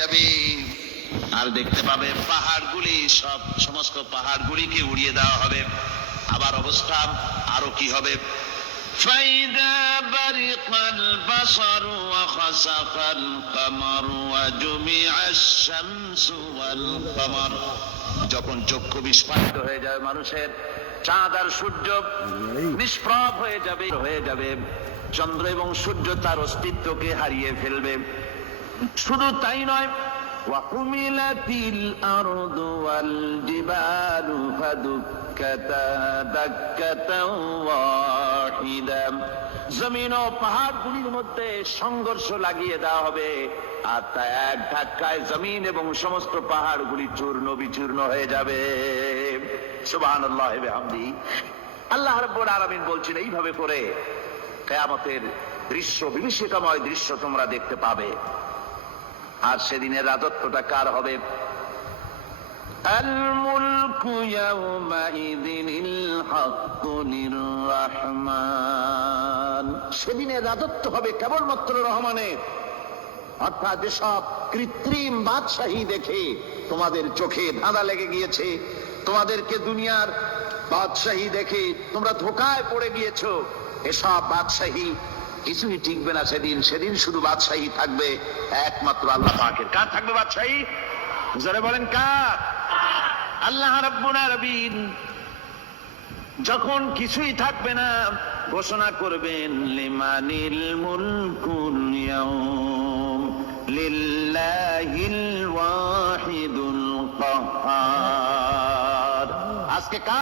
যাবে আর দেখতে পাবে পাহাড়গুলি সমস্ত পাহাড়গুলিকে উড়িয়ে দেওয়া হবে। আবার অবস্থা আরো কি হবে? فَإِذَا بَرِقَ الْبَصَرُ وَخَسَفَ الْقَمَرُ وَجُمِعَ الشَّمْسُ وَالْقَمَرُ, যখন চক্ষু বিস্ফারিত হয়ে যায় মানুষের, চাঁদ আর সূর্য নিষ্প্রভ হয়ে যাবে, চন্দ্র এবং সূর্য তার অস্তিত্বকে হারিয়ে ফেলবে। শুধু তাই নয়, وَحُمِلَتِ الْأَرْضُ وَالْجِبَالُ فَدُكَّتَا دَكَّةً وَاحِدَةً, জমিন ও পাহাড়গুলির মধ্যে সংঘর্ষ লাগিয়ে দেওয়া হবে, আর তা এক ধাক্কায় জমিন এবং সমস্ত পাহাড়গুলি চূর্ণ বিচূর্ণ হয়ে যাবে। সুবহানাল্লাহি ওয়া বিহামদিহি। আল্লাহ রাব্বুল আলামিন বলছেন, এইভাবে করে কিয়ামতের দৃশ্য, বিভীষিকাময় দৃশ্য তোমরা দেখতে পাবে। আর সেদিনের রাজত্বটা কার হবে? আল মুলকু ইয়াউমাইযিনিল হাক্কু লির-রাহমান, সেদিনের রাজত্ব হবে কেবলমাত্র রহমানের। অর্থাৎ যেসব কৃত্রিম বাদশাহী দেখে তোমাদের চোখে ধাঁধা লেগে গিয়েছে, তোমাদেরকে দুনিয়ার বাদশাহী দেখে তোমরা ধোঁকায় পড়ে গিয়েছো, এসব বাদশাহী কিছুই টিকবে না সেদিন। সেদিন শুধু বাদশাহী থাকবে একমাত্র আল্লাহ পাকের। কার থাকবে বাদশাহী? যারা বলেন কার? আল্লাহ রাব্বুল আলামিন যখন কিছুই থাকবে না, ঘোষণা করবেন লিমানিল মুলকুল ইয়াউম লিল্লাহিল ওয়াহিদুল কাহ্হার। আজকে